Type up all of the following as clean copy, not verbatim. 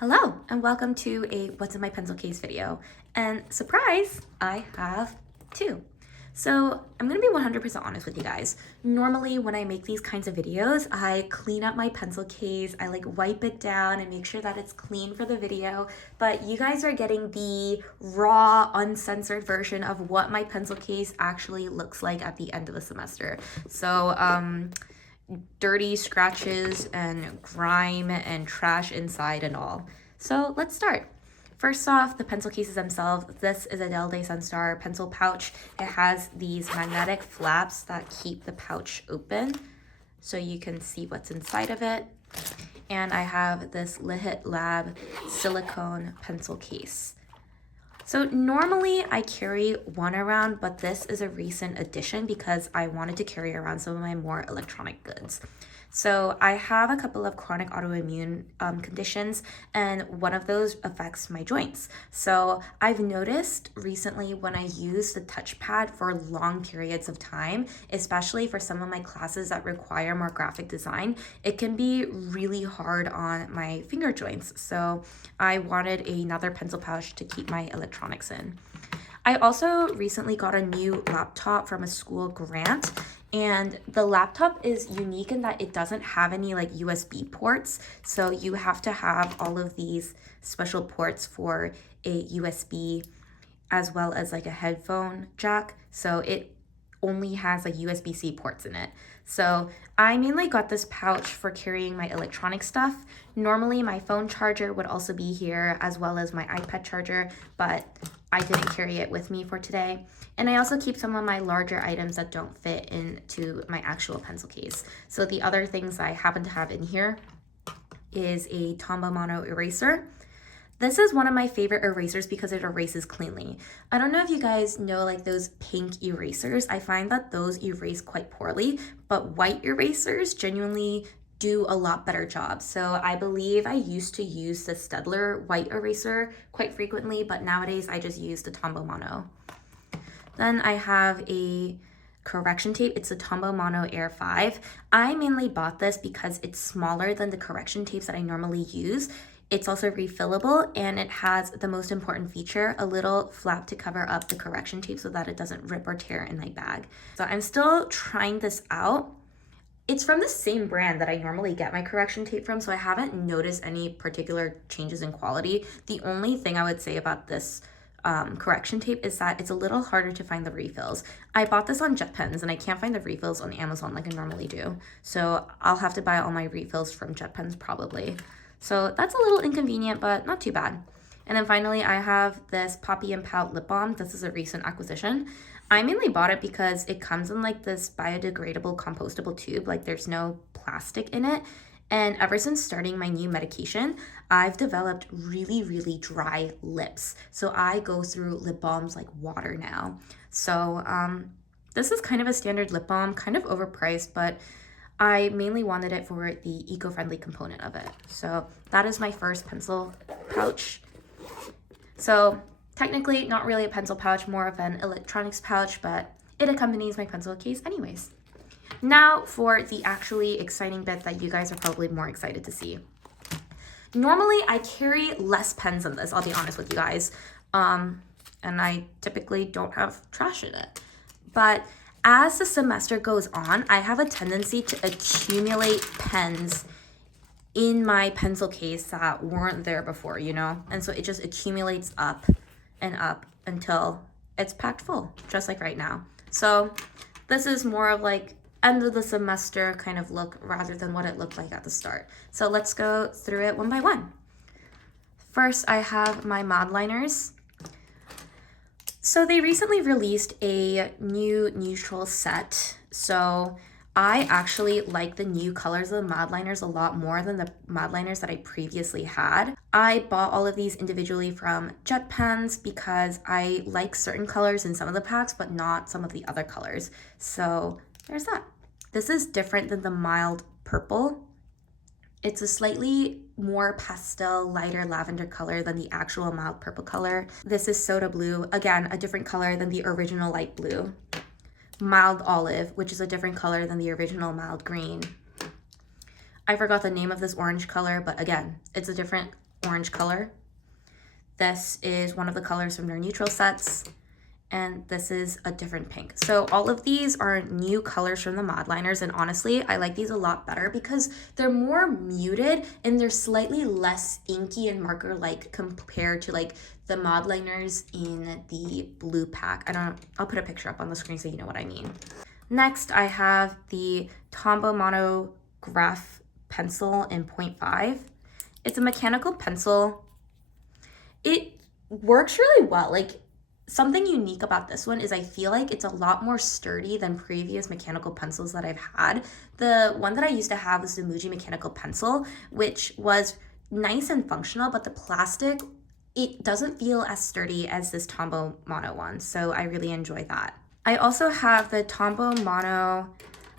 Hello and welcome to a What's in My Pencil Case video. And surprise, I have two. So I'm gonna be 100% honest with you guys. Normally when I make these kinds of videos, I clean up my pencil case, I like wipe it down and make sure that it's clean for the video. But you guys are getting the raw, uncensored version of what my pencil case actually looks like at the end of the semester. So dirty scratches and grime and trash inside and all. So let's start. First off, the pencil cases themselves. This is a Del de Sunstar pencil pouch. It has these magnetic flaps that keep the pouch open so you can see what's inside of it. And I have this Lihit Lab silicone pencil case. So normally I carry one around, but this is a recent addition because I wanted to carry around some of my more electronic goods. So I have a couple of chronic autoimmune conditions, and one of those affects my joints. So I've noticed recently when I use the touchpad for long periods of time, especially for some of my classes that require more graphic design, it can be really hard on my finger joints. So I wanted another pencil pouch to keep my electronics in. I also recently got a new laptop from a school grant, and the laptop is unique in that it doesn't have any like USB ports. So you have to have all of these special ports for a USB as well as like a headphone jack. So it only has like USB-C ports in it. So I mainly got this pouch for carrying my electronic stuff. Normally my phone charger would also be here as well as my iPad charger, but I didn't carry it with me for today. And I also keep some of my larger items that don't fit into my actual pencil case. So the other things I happen to have in here is a tombow mono eraser. This is one of my favorite erasers because it erases cleanly. I don't know if you guys know like those pink erasers. I find that those erase quite poorly, but white erasers genuinely do a lot better job. So I believe I used to use the Staedtler white eraser quite frequently, but nowadays I just use the tombow mono. Then I have a correction tape. It's a Tombow Mono Air 5. I mainly bought this because it's smaller than the correction tapes that I normally use. It's also refillable, and it has the most important feature, a little flap to cover up the correction tape so that it doesn't rip or tear in my bag. So I'm still trying this out. It's from the same brand that I normally get my correction tape from, so I haven't noticed any particular changes in quality. The only thing I would say about this correction tape is that it's a little harder to find the refills. I bought this on JetPens and I can't find the refills on Amazon like I normally do. So I'll have to buy all my refills from JetPens probably. So that's a little inconvenient, but not too bad. And then finally, I have this Poppy and Pout lip balm. This is a recent acquisition. I mainly bought it because it comes in like this biodegradable compostable tube, like there's no plastic in it. And ever since starting my new medication, I've developed really, really dry lips. So I go through lip balms like water now. So this is kind of a standard lip balm, kind of overpriced, but I mainly wanted it for the eco-friendly component of it. So that is my first pencil pouch. So technically not really a pencil pouch, more of an electronics pouch, but it accompanies my pencil case anyways. Now for the actually exciting bit that you guys are probably more excited to see. Normally I carry less pens than this, I'll be honest with you guys. And I typically don't have trash in it. But as the semester goes on, I have a tendency to accumulate pens in my pencil case that weren't there before, you know? And so it just accumulates up and up until it's packed full, just like right now. So this is more of like end of the semester kind of look rather than what it looked like at the start. So let's go through it one by one. First, I have my modliners. So they recently released a new neutral set. So I actually like the new colors of the modliners a lot more than the modliners that I previously had. I bought all of these individually from JetPens because I like certain colors in some of the packs, but not some of the other colors. So there's that. This is different than the mild purple. It's a slightly more pastel, lighter lavender color than the actual mild purple color. This is soda blue, again, a different color than the original light blue. Mild olive, which is a different color than the original mild green. I forgot the name of this orange color, but again, it's a different orange color. This is one of the colors from their neutral sets. And this is a different pink. So all of these are new colors from the Modliners, and honestly, I like these a lot better because they're more muted and they're slightly less inky and marker-like compared to like the Modliners in the blue pack. I'll put a picture up on the screen so you know what I mean. Next, I have the Tombow Monograph pencil in 0.5. It's a mechanical pencil. It works really well. Like, something unique about this one is I feel like it's a lot more sturdy than previous mechanical pencils that I've had. The one that I used to have was the Muji mechanical pencil, which was nice and functional, but the plastic, it doesn't feel as sturdy as this Tombow Mono one, so I really enjoy that. I also have the Tombow Mono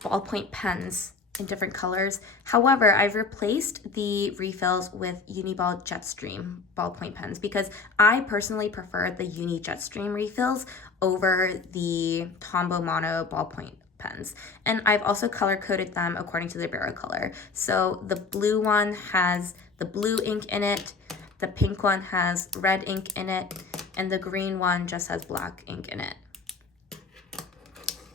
ballpoint pens in different colors. However, I've replaced the refills with uniball jetstream ballpoint pens because I personally prefer the uni jetstream refills over the Tombow Mono ballpoint pens. And I've also color coded them according to their barrel color. So the blue one has the blue ink in it, the pink one has red ink in it, and the green one just has black ink in it.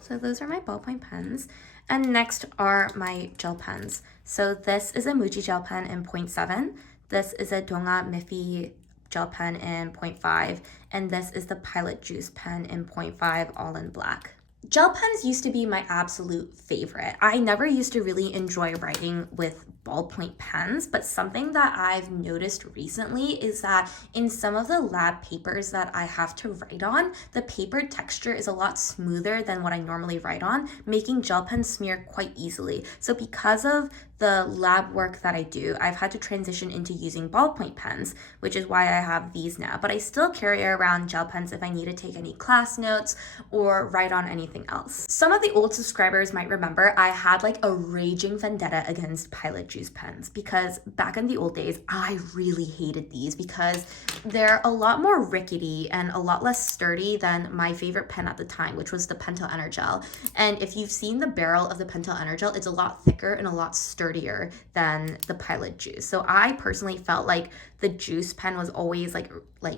So those are my ballpoint pens. And next are my gel pens. So this is a Muji gel pen in 0.7. This is a Donga Miffy gel pen in 0.5. And this is the Pilot Juice pen in 0.5, all in black. Gel pens used to be my absolute favorite. I never used to really enjoy writing with ballpoint pens, but something that I've noticed recently is that in some of the lab papers that I have to write on, the paper texture is a lot smoother than what I normally write on, making gel pens smear quite easily. So because of the lab work that I do, I've had to transition into using ballpoint pens, which is why I have these now. But I still carry around gel pens if I need to take any class notes or write on anything else. Some of the old subscribers might remember I had like a raging vendetta against Pilot Juice pens because back in the old days, I really hated these because they're a lot more rickety and a lot less sturdy than my favorite pen at the time, which was the Pentel Energel. And if you've seen the barrel of the Pentel Energel, it's a lot thicker and a lot sturdier than the Pilot Juice. So I personally felt like the Juice pen was always like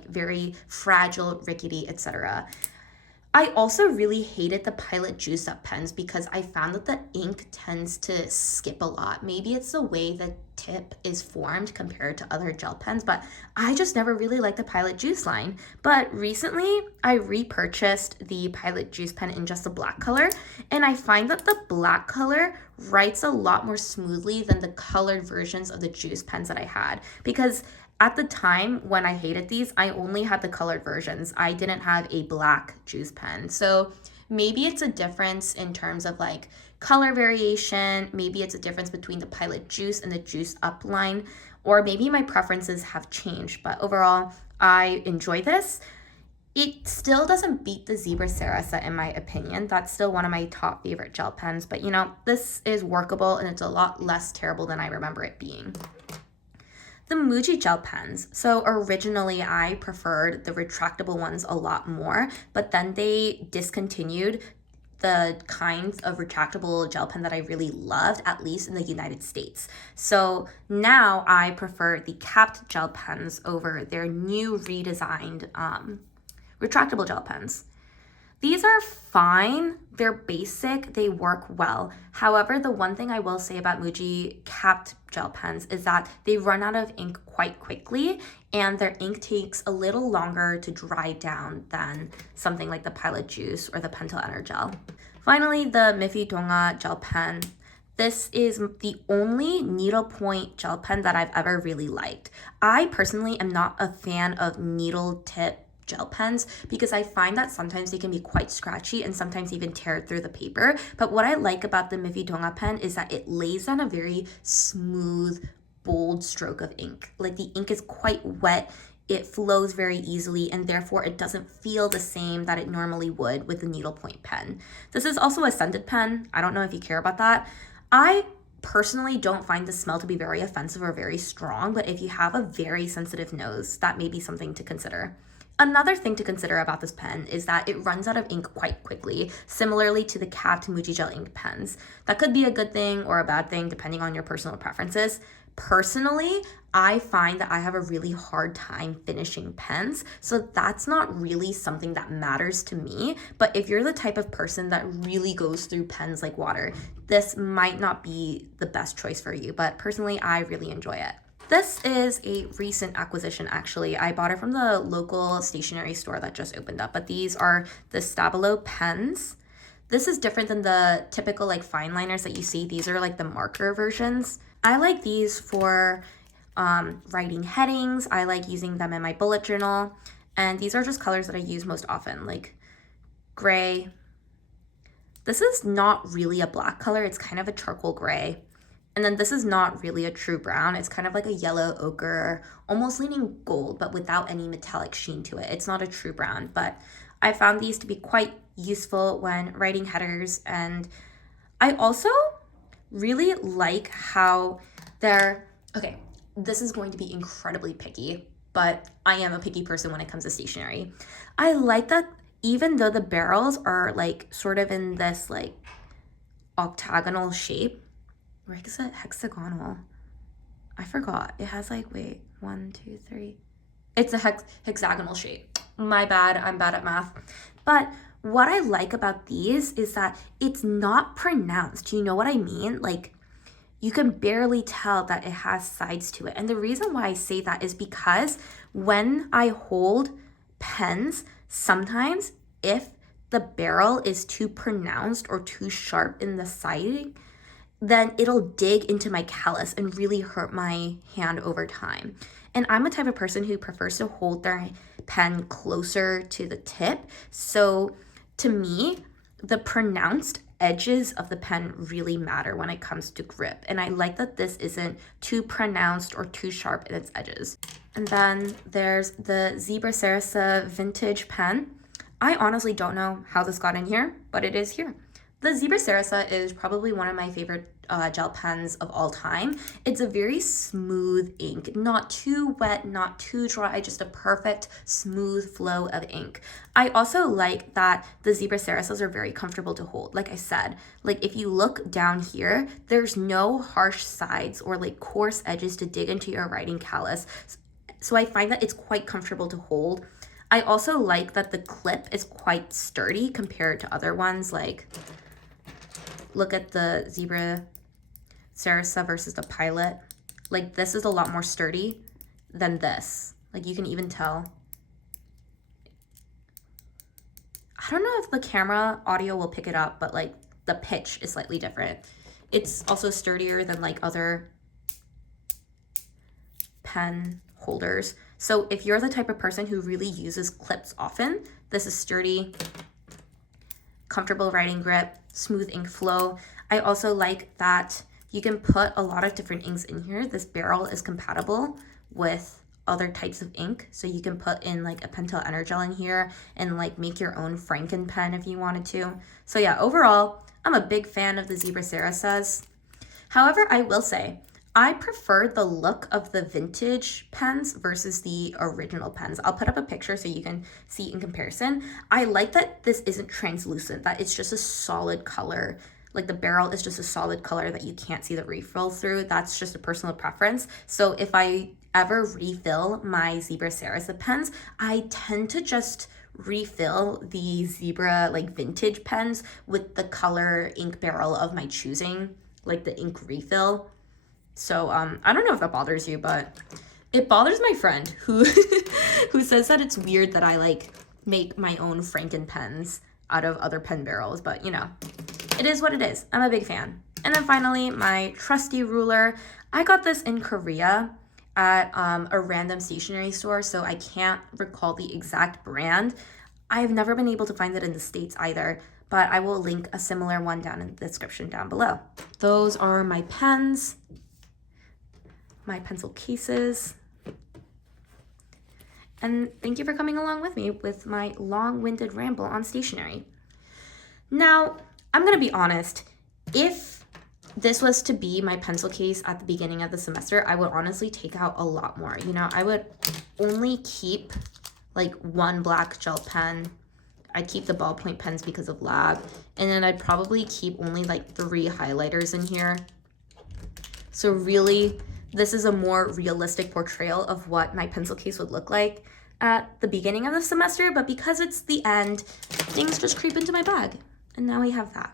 very fragile, rickety, etc. I also really hated the Pilot Juice Up pens because I found that the ink tends to skip a lot. Maybe it's the way the tip is formed compared to other gel pens, but I just never really liked the Pilot Juice line. But recently, I repurchased the Pilot Juice pen in just the black color, and I find that the black color writes a lot more smoothly than the colored versions of the Juice pens that I had because at the time when I hated these, I only had the colored versions. I didn't have a black Juice pen. So maybe it's a difference in terms of like color variation. Maybe it's a difference between the Pilot Juice and the Juice Up line, or maybe my preferences have changed. But overall, I enjoy this. It still doesn't beat the Zebra Sarasa in my opinion. That's still one of my top favorite gel pens. But you know, this is workable and it's a lot less terrible than I remember it being. The Muji gel pens. So originally I preferred the retractable ones a lot more, but then they discontinued the kinds of retractable gel pen that I really loved, at least in the United States. So now I prefer the capped gel pens over their new redesigned retractable gel pens. These are fine, they're basic, they work well. However, the one thing I will say about Muji capped gel pens is that they run out of ink quite quickly and their ink takes a little longer to dry down than something like the Pilot Juice or the Pentel Energel. Finally, the Miffy Donga gel pen. This is the only needlepoint gel pen that I've ever really liked. I personally am not a fan of needle tip gel pens because I find that sometimes they can be quite scratchy and sometimes even tear through the paper. But what I like about the Miffy Donga pen is that it lays on a very smooth, bold stroke of ink. Like the ink is quite wet, it flows very easily, and therefore it doesn't feel the same that it normally would with the needlepoint pen. This is also a scented pen. I don't know if you care about that. I personally don't find the smell to be very offensive or very strong, but if you have a very sensitive nose, that may be something to consider. Another thing to consider about this pen is that it runs out of ink quite quickly, similarly to the capped Muji gel ink pens. That could be a good thing or a bad thing depending on your personal preferences. Personally, I find that I have a really hard time finishing pens. So that's not really something that matters to me. But if you're the type of person that really goes through pens like water, this might not be the best choice for you. But personally, I really enjoy it. This is a recent acquisition, actually. I bought it from the local stationery store that just opened up. But these are the Stabilo pens. This is different than the typical like fine liners that you see. These are like the marker versions. I like these for writing headings. I like using them in my bullet journal. And these are just colors that I use most often, like gray. This is not really a black color. It's kind of a charcoal gray. And then this is not really a true brown. It's kind of like a yellow ochre, almost leaning gold, but without any metallic sheen to it. It's not a true brown, but I found these to be quite useful when writing headers. And I also really like how they're, okay, this is going to be incredibly picky, but I am a picky person when it comes to stationery. I like that even though the barrels are like sort of in this like octagonal shape, or is it hexagonal? I forgot. It has like, wait, 1, 2, 3. It's a hexagonal shape. My bad, I'm bad at math. But what I like about these is that it's not pronounced. You know what I mean? Like, you can barely tell that it has sides to it. And the reason why I say that is because when I hold pens, sometimes if the barrel is too pronounced or too sharp in the siding, then it'll dig into my callus and really hurt my hand over time. And I'm a type of person who prefers to hold their pen closer to the tip. So to me, the pronounced edges of the pen really matter when it comes to grip. And I like that this isn't too pronounced or too sharp in its edges. And then there's the Zebra Sarasa vintage pen. I honestly don't know how this got in here, but it is here. The Zebra Sarasa is probably one of my favorite gel pens of all time. It's a very smooth ink, not too wet, not too dry, just a perfect smooth flow of ink. I also like that the Zebra Sarasas are very comfortable to hold. Like I said, like if you look down here, there's no harsh sides or like coarse edges to dig into your writing callus. So I find that it's quite comfortable to hold. I also like that the clip is quite sturdy compared to other ones. Like, look at the Zebra Sarasa versus the Pilot. Like, this is a lot more sturdy than this. Like, you can even tell. I don't know if the camera audio will pick it up, but like the pitch is slightly different. It's also sturdier than like other pen holders. So if you're the type of person who really uses clips often, this is sturdy, comfortable writing grip, smooth ink flow. I also like that you can put a lot of different inks in here. This barrel is compatible with other types of ink. So you can put in like a Pentel Energel in here and like make your own Franken pen if you wanted to. So yeah, overall, I'm a big fan of the Zebra Sarasas. However, I will say, I prefer the look of the vintage pens versus the original pens. I'll put up a picture so you can see in comparison. I like that this isn't translucent, that it's just a solid color. Like the barrel is just a solid color that you can't see the refill through. That's just a personal preference. So if I ever refill my Zebra Sarasa pens, I tend to just refill the Zebra like vintage pens with the color ink barrel of my choosing, like the ink refill. So I don't know if that bothers you, but it bothers my friend who who says that it's weird that I like make my own Franken pens out of other pen barrels, but you know, it is what it is. I'm a big fan. And then finally, my trusty ruler. I got this in Korea at a random stationery store, so I can't recall the exact brand. I've never been able to find it in the States either, but I will link a similar one down in the description down below. Those are my pens, my pencil cases, and thank you for coming along with me with my long-winded ramble on stationery. Now, I'm gonna be honest, if this was to be my pencil case at the beginning of the semester, I would honestly take out a lot more. You know, I would only keep like one black gel pen. I'd keep the ballpoint pens because of lab, and then I'd probably keep only like 3 highlighters in here. So really, this is a more realistic portrayal of what my pencil case would look like at the beginning of the semester, but because it's the end, things just creep into my bag. And now we have that.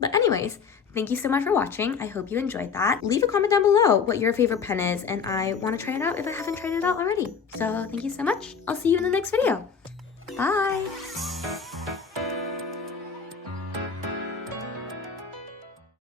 But anyways, thank you so much for watching. I hope you enjoyed that. Leave a comment down below what your favorite pen is, and I want to try it out if I haven't tried it out already. So thank you so much. I'll see you in the next video. Bye.